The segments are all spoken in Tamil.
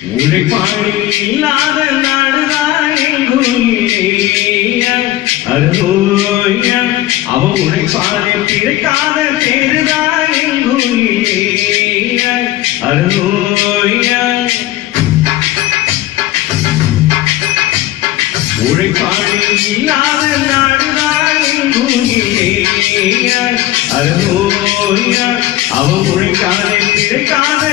உழைப்பாளி இல்லாத நாடுதான் அவ உழைப்பாளி பிழைக்காத பேருதான் உழைப்பாளி இல்லாத நாடுதான் எங்குயிலேய அவ உழைக்காத பிழைக்காத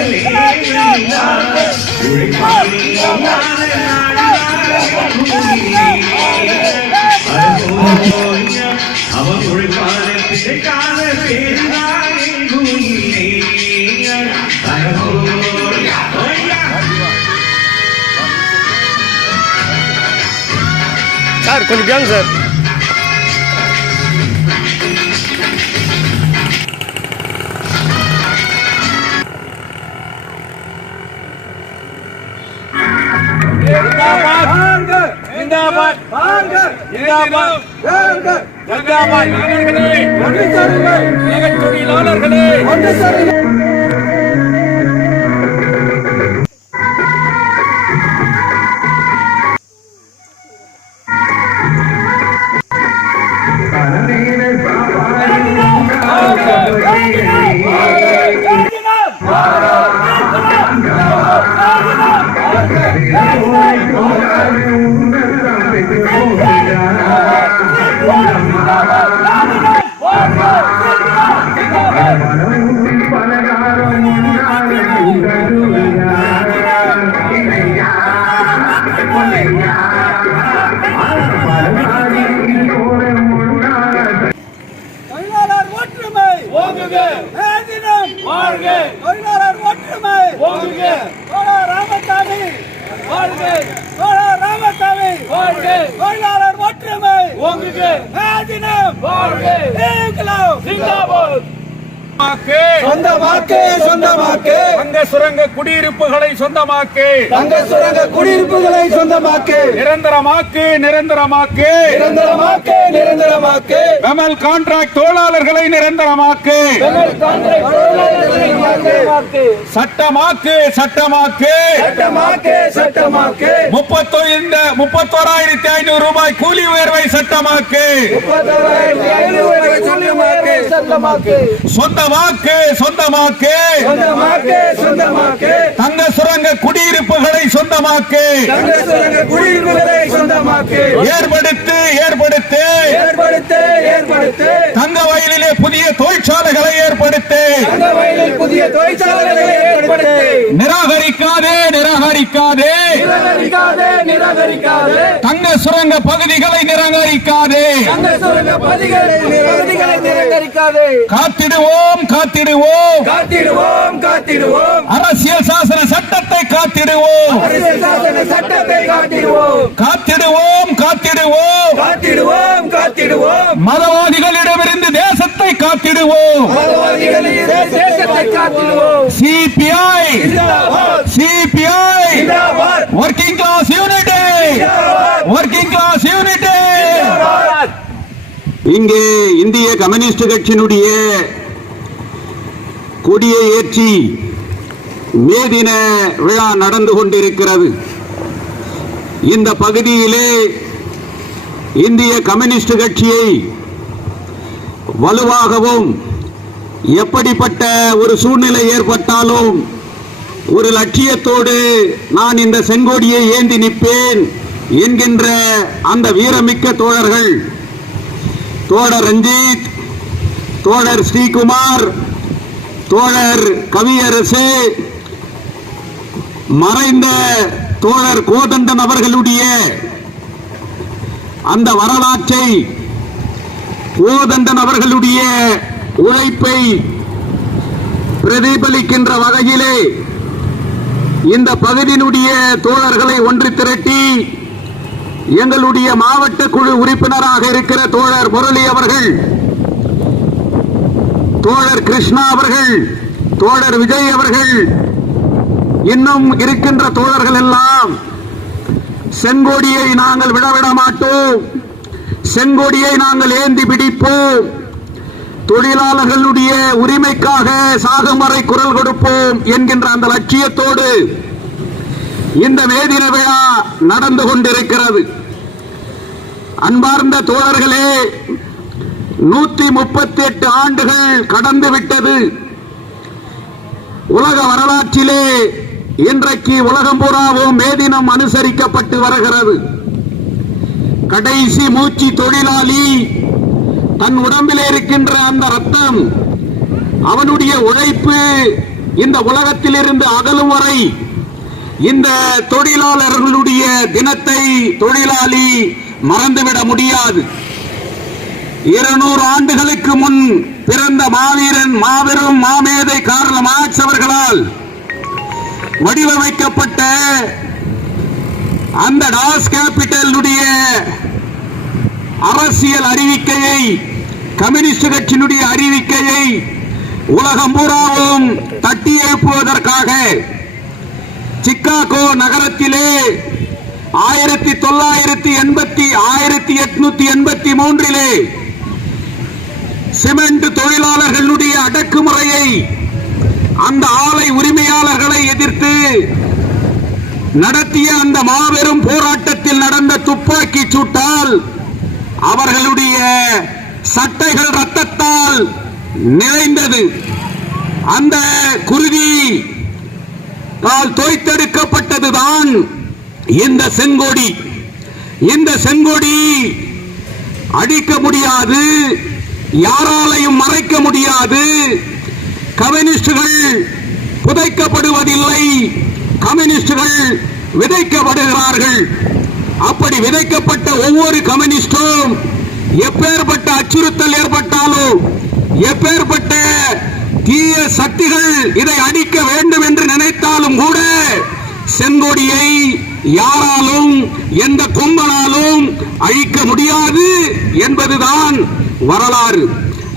எங்களே எல்லாம். உழைப்பாளி இல்லாத நாடுதான் எங்குயிலேய அவன் உழைப்பான பிழைக்காத anda சொந்தமாக்கு சொந்தமாக்கு. தங்க சுரங்க குடியிருப்புகளை சொந்தமாக்கு. தங்க சுரங்க குடியிருப்புகளை சொந்தமாக்கு. நிரந்தரமாக்கு நிரந்தரமாக்கு. நிரந்தரமாக்கு நிரந்தரமாக்கு. பெமல் கான்ட்ராக்ட் தொழிலாளர்களை நிரந்தரமாக்கு. சட்டமாக்கு சட்டமாக்கு. சட்டமாக்கு சட்டமாக்கு. முப்பத்தொன்று முப்பத்தோராயிரத்தி ஐநூறு ரூபாய் கூலி உயர்வை சட்டமாக்கு. சொந்தமாக்கு சொந்தமாக்கு சொந்தமாக்கு. சொந்தமாக்கு சொந்தமாக்கு. சொந்தமாக்கு தங்க சுரங்க குடியிருப்புகளை சொந்தமாக்கு. தங்க சுரங்க குடியிருப்புகளை சொந்தமாக்கு. ஏற்படுத்து ஏற்படுத்து. வயலிலே புதிய தொழிற்சாலைகளை ஏற்படுத்து. புதிய தொழிற்சாலைகளை ஏற்படுத்து. நிராகரிக்காதே நிராகரிக்காதே. தங்க சுரங்க பகுதிகளை நிராகரிக்காதே. காத்திடுவோம் காத்திடுவோம். காத்திடுவோம் காத்திடுவோம். அரசியல் சாசன சட்டத்தை காத்திடுவோம். சட்டத்தை காத்திடுவோம். காத்திடுவோம் காத்திடுவோம். காத்திடுவோம் காத்திடுவோம். மதவாதிகளிடமிருந்து காத்திடுவோம் மதவாதிகளின் தேசத்தை காத்திடுவோம் சிபிஐ. ஜிந்தாபாத் CPI zindabad working class unity working class unity zindabad இங்கே இந்திய கம்யூனிஸ்ட் கட்சியினுடைய கொடியை ஏற்றி மே தின விழா நடந்து கொண்டிருக்கிறது. இந்த பகுதியிலே இந்திய கம்யூனிஸ்ட் கட்சியை வலுவாகவும் எப்படிப்பட்ட ஒரு சூழ்நிலை ஏற்பட்டாலும் ஒரு லட்சியத்தோடு நான் இந்த செங்கோடியை ஏந்தி நிற்பேன் என்கின்ற அந்த வீரமிக்க தோழர்கள் தோழர் ரஞ்சித் தோழர் ஸ்ரீகுமார் தோழர் கவியரசு மறைந்த தோழர் கோதண்டன் அவர்களுடைய அந்த வரலாற்றை ஓதண்டன் அவர்களுடைய உழைப்பை பிரதிபலிக்கின்ற வகையிலே இந்த பகுதியினுடைய தோழர்களை ஒன்று திரட்டி எங்களுடைய மாவட்ட குழு உறுப்பினராக இருக்கிற தோழர் முரளி அவர்கள் தோழர் கிருஷ்ணா அவர்கள் தோழர் விஜய் அவர்கள் இன்னும் இருக்கின்ற தோழர்கள் எல்லாம் செங்கோடியை நாங்கள் விடவிட மாட்டோம். செங்கொடியை நாங்கள் ஏந்தி பிடிப்போம். தொழிலாளர்களுடைய உரிமைக்காக சாகும் வரை குரல் கொடுப்போம் என்கின்ற அந்த லட்சியத்தோடு இந்த மேதின விழா நடந்து கொண்டிருக்கிறது. அன்பார்ந்த தோழர்களே நூத்தி முப்பத்தி எட்டு ஆண்டுகள் கடந்து விட்டது. உலக வரலாற்றிலே இன்றைக்கு உலகம் பூராவும் மே தினம் அனுசரிக்கப்பட்டு வருகிறது. கடைசி மூச்சு தொழிலாளி தன் உடம்பில் இருக்கின்ற அந்த ரத்தம் அவனுடைய உழைப்பு இந்த உலகத்திலிருந்து அகலும் வரை இந்த தொழிலாளர்களுடைய தினத்தை தொழிலாளி மறந்துவிட முடியாது. இருநூறு ஆண்டுகளுக்கு முன் பிறந்த மாவீரன் மாபெரும் மாமேதை கார்ல மார்க்ஸ் அவர்களால் வடிவமைக்கப்பட்ட அந்த டாஸ் கேபிட்டலுடைய அரசியல் அறிவிக்கையை கம்யூனிஸ்ட் கட்சியினுடைய அறிவிக்கையை உலகம் பூராவும் தட்டி எழுப்புவதற்காக சிக்காகோ நகரத்திலே ஆயிரத்தி தொள்ளாயிரத்தி எண்பத்தி ஆயிரத்தி எட்நூத்தி எண்பத்தி மூன்றிலே சிமெண்ட் தொழிலாளர்களுடைய அடக்குமுறையை அந்த ஆலை உரிமையாளர்களை எதிர்த்து நடத்திய அந்த மாபெரும் போராட்டத்தில் நடந்த துப்பாக்கி சூட்டால் அவர்களுடைய சட்டைகள் ரத்தத்தால் நிறைந்தது. அந்த குருதி கால் தோய்த்தெடுக்கப்பட்டதுதான் இந்த செங்கோடி. இந்த செங்கோடி அடிக்க முடியாது யாராலையும் மறைக்க முடியாது. கம்யூனிஸ்டுகள் புதைக்கப்படுவதில்லை. கம்யூனிஸ்டுகள் விதைக்கப்படுகிறார்கள். அப்படி விதைக்கப்பட்ட ஒவ்வொரு கம்யூனிஸ்டும் எப்பேற்பட்ட அச்சுறுத்தல் ஏற்பட்டாலும் எப்பேற்பட்ட தீய சக்திகள் இதை அடிக்க வேண்டும் என்று நினைத்தாலும் கூட செங்கொடியை யாராலும் எந்த கொம்பனாலும் அழிக்க முடியாது என்பதுதான் வரலாறு.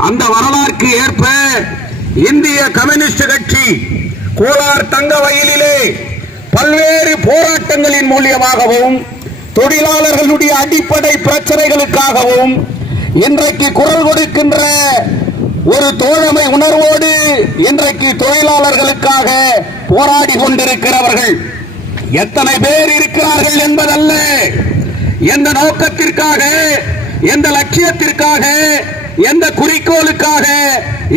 அந்த வரலாறுக்கு ஏற்ப இந்திய கம்யூனிஸ்ட் கட்சி கோலார் தங்க வயலிலே பல்வேறு போராட்டங்களின் மூலியமாகவும் தொழிலாளர்களுடைய அடிப்படை பிரச்சனைகளுக்காகவும் இன்றைக்கு குரல் கொடுக்கின்ற ஒரு தோழமை உணர்வோடு இன்றைக்கு தொழிலாளர்களுக்காக போராடி கொண்டிருக்கிறவர்கள். எத்தனை பேர் இருக்கிறார்கள் என்பதல்ல. எந்த நோக்கத்திற்காக எந்த லட்சியத்திற்காக எந்த குறிக்கோளுக்காக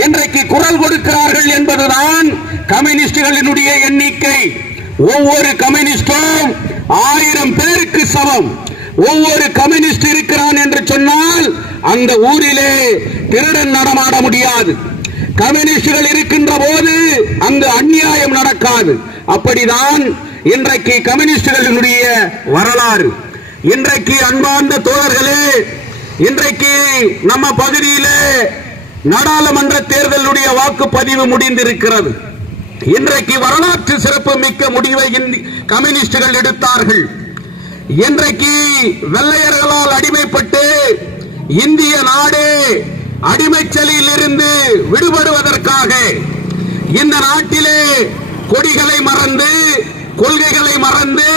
இன்றைக்கு குரல் கொடுக்கிறார்கள் என்பதுதான் கம்யூனிஸ்டுகளினுடைய எண்ணிக்கை. ஒவ்வொரு கம்யூனிஸ்டும் ஆயிரம் பேருக்கு சமம். ஒவ்வொரு கம்யூனிஸ்ட் இருக்கிறான் என்று சொன்னால் அந்த ஊரிலே திருடன் நடமாட முடியாது. கம்யூனிஸ்டுகள் இருக்கின்ற போது அங்கு அநியாயம் நடக்காது. அப்படிதான் இன்றைக்கு கம்யூனிஸ்டுகளினுடைய வரலாறு. இன்றைக்கு அன்பார்ந்த தோழர்களே இன்றைக்கு நம்ம பகுதியிலே நாடாளுமன்ற தேர்தலுடைய வாக்குப்பதிவு முடிந்திருக்கிறது. இன்றைக்கு வரலாற்று சிறப்பு மிக்க முடிவை கம்யூனிஸ்டுகள் எடுத்தார்கள். இன்றைக்கு வெள்ளையர்களால் அடிமைப்பட்டு இந்திய நாடு அடிமைச்சலில் இருந்து விடுபடுவதற்காக இந்த நாட்டிலே கொடிகளை மறந்து கொள்கைகளை மறந்து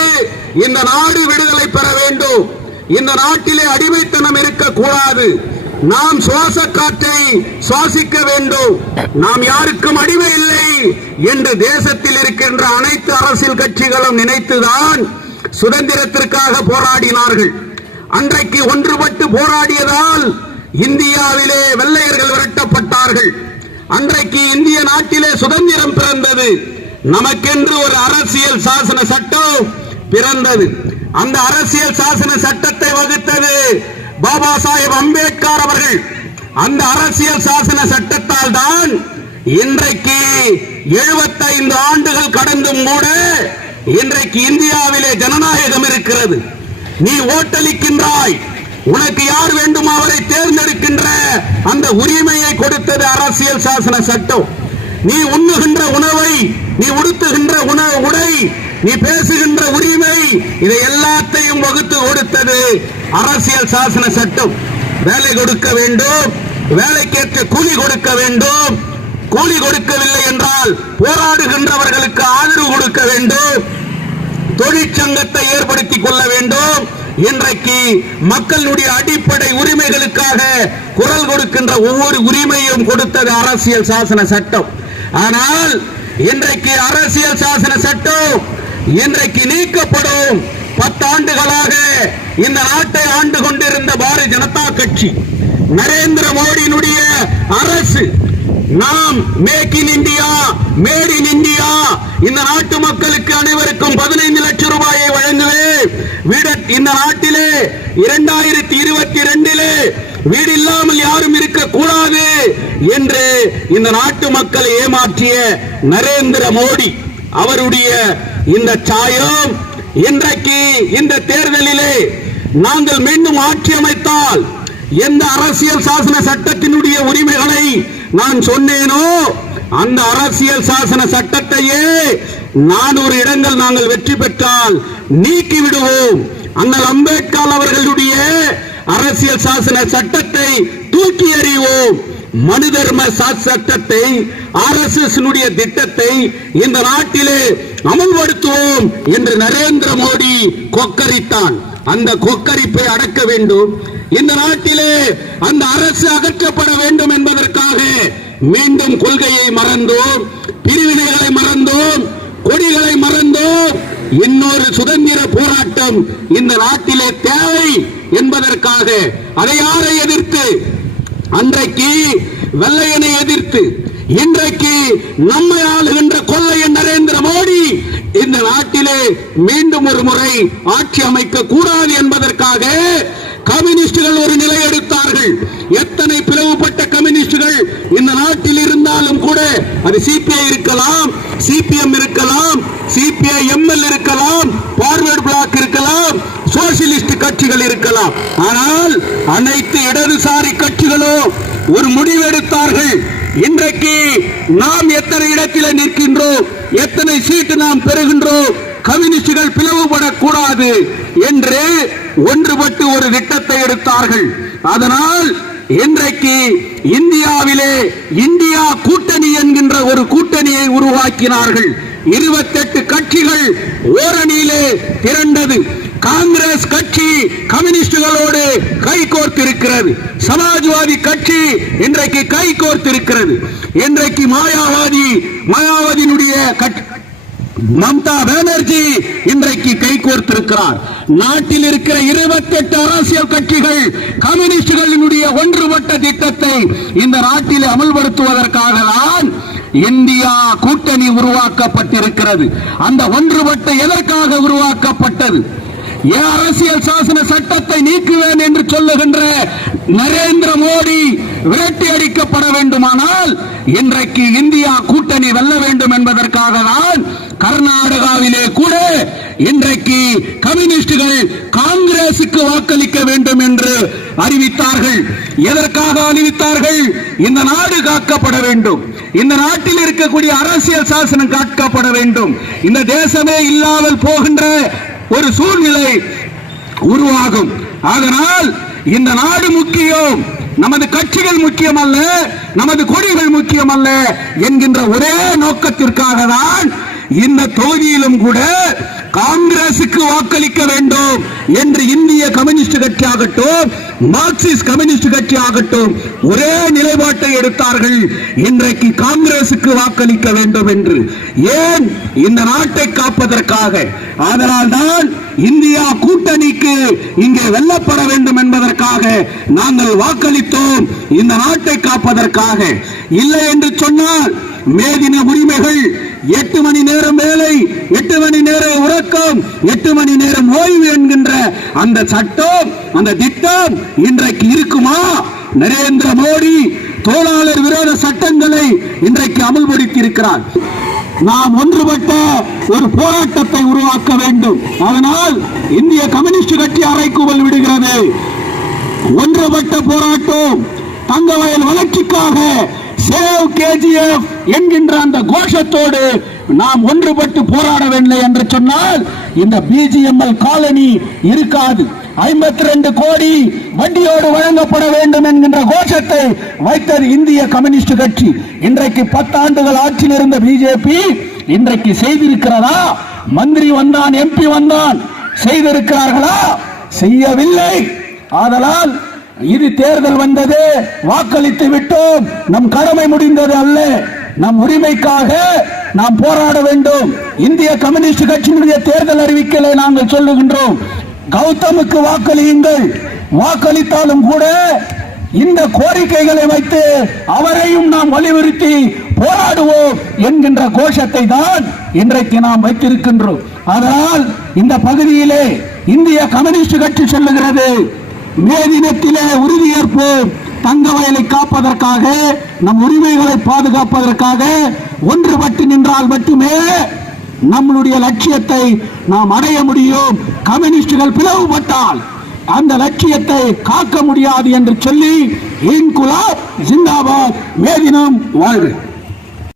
இந்த நாடு விடுதலை பெற வேண்டும். இந்த நாட்டிலே அடிமைத்தனம் இருக்கக்கூடாது. நாம் சுவாச காற்றை சுவாசிக்க வேண்டும். நாம் யாருக்கும் அடிமை இல்லை என்று தேசத்தில் இருக்கின்ற அனைத்து அரசியல் கட்சிகளும் நினைத்துதான் சுதந்திரத்திற்காக போராடினார்கள். அன்றைக்கு ஒன்றுபட்டு போராடியதால் இந்தியாவிலே வெள்ளையர்கள் விரட்டப்பட்டார்கள். அன்றைக்கு இந்திய நாட்டிலே சுதந்திரம் பிறந்தது. நமக்கென்று ஒரு அரசியல் சாசன சட்டம் பிறந்தது. அந்த அரசியல் சாசன சட்டத்தை வகுத்தது பாபா சாஹேப் அம்பேத்கர் அவர்கள். அந்த அரசியல் சாசன சட்டத்தால் தான் இன்றைக்கு 75 ஆண்டுகள் கடந்தும் கூட இன்றைக்கு இந்தியாவிலே ஜனநாயகம் இருக்கிறது. நீ ஓட்டளிக்கின்றாய். உனக்கு யார் வேண்டும் அவரை தேர்ந்தெடுக்கின்ற அந்த உரிமையை கொடுத்தது அரசியல் சாசன சட்டம். நீ உண்ணுகின்ற உணவை நீ உடுத்துகின்ற உணவு உடை நீ பேசுகின்ற உரிமை இதை எல்லாத்தையும் வகுத்து கொடுத்தது அரசியல் சாசன சட்டம். வேலை கொடுக்க வேண்டும் வேலைக்கேற்ற கூலி கொடுக்க வேண்டும். கூலி கொடுக்கவில்லை என்றால் போராடுகின்றவர்களுக்கு ஆதரவு கொடுக்க வேண்டும். தொழிற்சங்கத்தை ஏற்படுத்திக் கொள்ள வேண்டும். இன்றைக்கு மக்களுடைய அடிப்படை உரிமைகளுக்காக குரல் கொடுக்கின்ற ஒவ்வொரு உரிமையும் கொடுத்தது அரசியல் சாசன சட்டம். ஆனால் இன்றைக்கு அரசியல் சாசன சட்டம் இன்றைக்கு நீக்கப்படும் பத்தாண்டுகளாக இந்த நாட்டை ஆண்டு கொண்டிருந்த பாரதிய ஜனதா கட்சி நரேந்திர மோடியினுடைய அரசு நாம் make in India made in India இந்த நாட்டு மக்களுக்கு அனைவருக்கும் பதினைந்து லட்சம் ரூபாயை வழங்குவேன் வீட இந்த நாட்டிலே இரண்டாயிரத்தி இருபத்தி ரெண்டிலே வீடு இல்லாமல் யாரும் இருக்க கூடாது என்று இந்த நாட்டு மக்களை ஏமாற்றிய நரேந்திர மோடி அவருடைய இந்த சாயம் இன்றைக்கு இந்த தேர்தலிலே நாங்கள் மீண்டும் ஆட்சி அமைத்தால் எந்த அரசியல் சாசன சட்டத்தினுடைய உரிமைகளை நான் சொன்னேனோ அந்த அரசியல் சாசன சட்டத்தையே நானூறு இடங்கள் நாங்கள் வெற்றி பெற்றால் நீக்கி விடுவோம். அண்ணல் அம்பேத்கர் அவர்களுடைய அரசியல் சாசன சட்டத்தை தூக்கி எறிவோம். மனுதர்ம சட்டத்தை ஆர் எஸ் எஸ் திட்டத்தை இந்த நாட்டிலே அமல்படுத்துவோம் என்று நரேந்திர மோடி கொக்கரித்தான். அந்த கொக்கரிப்பை அடக்க வேண்டும். இந்த நாட்டிலே அந்த அரசு அகற்றப்பட வேண்டும் என்பதற்காக மீண்டும் கொள்கையை மறந்தோம் பிரிவினைகளை மறந்தோம் கொடிகளை மறந்தோம். இன்னொரு சுதந்திர போராட்டம் இந்த நாட்டிலே தேவை என்பதற்காக அதை யாரை எதிர்த்து அன்றைக்கு வெள்ளையனை எதிர்த்து இன்றைக்கு நம்மை ஆளுகின்ற கொள்ளையன் நரேந்திர மோடி இந்த நாட்டிலே மீண்டும் ஒரு முறை ஆட்சி அமைக்க கூடாது என்பதற்காக கம்யூனிஸ்டுகள் ஒரு நிலை எடுத்தார்கள். எத்தனை பிளவுபட்ட கம்யூனிஸ்டுகள் இந்த நாட்டில் இருந்தாலும் கூட அது சிபிஐ இருக்கலாம் சிபிஎம் இருக்கலாம் சிபிஐ எம்எல் இருக்கலாம் கட்சிகள் இருக்கலாம். ஆனால் அனைத்து இடதுசாரி கட்சிகளும் ஒரு முடிவெடுத்தார்கள். இன்றைக்கு நாம் எத்தனை இடத்தில் நிற்கின்றோம்? எத்தனை சீட்டு நாம் பெறுகின்றோம்? கம்யூனிஸ்டுகள் பிளவுபடக்கூடாது என்று ஒன்றுபட்டு ஒரு திட்டத்தை எடுத்தார்கள். அதனால் இன்றைக்கு இந்தியாவிலே இந்தியா கூட்டணி என்கின்ற ஒரு கூட்டணியை உருவாக்கினார்கள். இருபத்தெட்டு கட்சிகள் ஓரணியிலே திரண்டது. காங்கிரஸ் கட்சி கம்யூனிஸ்டுகளோடு கை கோர்த்திருக்கிறது. சமாஜ்வாதி கட்சி இன்றைக்கு கை கோர்த்திருக்கிறது. இன்றைக்கு மாயாவாதி மாயாவதியினுடைய மம்தா பானர்ஜி இன்றைக்கு கை கோர்த்திருக்கிறார். நாட்டில் இருக்கிற இருபத்தெட்டு அரசியல் கட்சிகள் கம்யூனிஸ்டுகளினுடைய ஒன்றுபட்ட திட்டத்தை இந்த நாட்டில் அமல்படுத்துவதற்காக தான் இந்தியா கூட்டணி உருவாக்கப்பட்டிருக்கிறது. அந்த ஒன்றுபட்ட எதற்காக உருவாக்கப்பட்டது? ஏன் அரசியல் சாசன சட்டத்தை நீக்குவேன் என்று சொல்லுகின்ற நரேந்திர மோடி விரட்டி அடிக்கப்பட வேண்டுமானால் இன்றைக்கு இந்தியா கூட்டணி வெல்ல வேண்டும் என்பதற்காக தான் கர்நாடகாவிலே கூட இன்றைக்கு கம்யூனிஸ்டுகள் காங்கிரசுக்கு வாக்களிக்க வேண்டும் என்று அறிவித்தார்கள். எதற்காக அறிவித்தார்கள்? இந்த நாடு காக்கப்பட வேண்டும். இந்த நாட்டில் இருக்கக்கூடிய அரசியல் சாசனம் காக்கப்பட வேண்டும். இந்த தேசமே இல்லாமல் போகின்ற ஒரு சூழ்நிலை உருவாகும். அதனால் இந்த நாடு முக்கியம். நமது கட்சிகள் முக்கியம் அல்ல நமது கொடிகள் முக்கியம் அல்ல என்கின்ற ஒரே நோக்கத்திற்காக தான் இந்த தொகுதியிலும் கூட காங்கிரசுக்கு வாக்களிக்க வேண்டும் என்று இந்திய கம்யூனிஸ்ட் கட்சி ஆகட்டும் மார்க்சிஸ்ட் கம்யூனிஸ்ட் கட்சி ஆகட்டும் ஒரே நிலைப்பாட்டை எடுத்தார்கள். இன்றைக்கு காங்கிரசுக்கு வாக்களிக்க வேண்டும் என்று. ஏன்? இந்த நாட்டை காப்பதற்காக. அதனால் தான் இந்தியா கூட்டணிக்கு இங்கே வெல்லப்பட வேண்டும் என்பதற்காக நாங்கள் வாக்களித்தோம். இந்த நாட்டை காப்பதற்காக. இல்லை என்று சொன்னால் மேதின உரிமைகள் எட்டு மணி நேரம் வேலை எட்டு மணி நேரம் உறக்கம் எட்டு மணி நேரம் ஓய்வு என்கின்ற அந்த சட்டம் அந்த திட்டம் இன்றைக்கு இருக்குமா? நரேந்திர மோடி தொழிலாளர் விரோத சட்டங்களை இன்றைக்கு அமல்படுத்தி இருக்கிறார் நாம் ஒன்றுபட்ட ஒரு போராட்டத்தை உருவாக்க வேண்டும். அதனால் இந்திய கம்யூனிஸ்ட் கட்சி அறைக்குவல் விடுகிறது. ஒன்றுபட்ட போராட்டம் தங்கவயல் வளர்ச்சிக்காக சேவ் கேஜிஎஃப் என்கின்ற அந்த கோஷத்தோடு நாம் ஒன்றுபட்டு போராடவில்லை என்று சொன்னால் இந்த பிஜிஎம்எல் காலனி இருக்காது. ஐம்பத்தி ரெண்டு கோடி வண்டியோடு வழங்கப்பட வேண்டும் என்கின்ற கோஷத்தை வைத்தது இந்திய கம்யூனிஸ்ட் கட்சி. இன்றைக்கு பத்தாண்டுகள் ஆட்சியில் இருந்த பிஜேபி இன்றைக்கு செய்திருக்கிறதா? மந்திரி வந்தான் எம்பி வந்தான். செய்திருக்கிறார்களா? செய்யவில்லை. ஆதலால் இது தேர்தல் வந்தது வாக்களித்து விட்டோம். நம் கடமை முடிந்தது அல்ல. நம் உரிமைக்காக நாம் போராட வேண்டும். இந்திய கம்யூனிஸ்ட் கட்சியினுடைய தேர்தல் அறிவிக்கலை நாங்கள் சொல்லுகின்றோம் கௌதமுக்கு வாக்களியுங்கள். வாக்களித்தாலும் கூட இந்த கோரிக்கைகளை வைத்து அவரையும் நாம் வலியுறுத்தி போராடுவோம் என்கின்ற கோஷத்தை தான் இன்றைக்கு நாம் வைத்திருக்கின்றோம். அதனால் இந்த பகுதியிலே இந்திய கம்யூனிஸ்ட் கட்சி சொல்லுகிறது மே தினத்திலே உறுதியேற்போம் தங்க வயலை காப்பதற்காக நம் உரிமைகளை பாதுகாப்பதற்காக ஒன்றுபட்டு நின்றால் மட்டுமே நம்மளுடைய லட்சியத்தை நாம் அடைய முடியும். கம்யூனிஸ்டுகள் பிளவுபட்டால் அந்த லட்சியத்தை காக்க முடியாது என்று சொல்லி இன்குலாப் ஜிந்தாபாத் மேதினம் வாழ்வு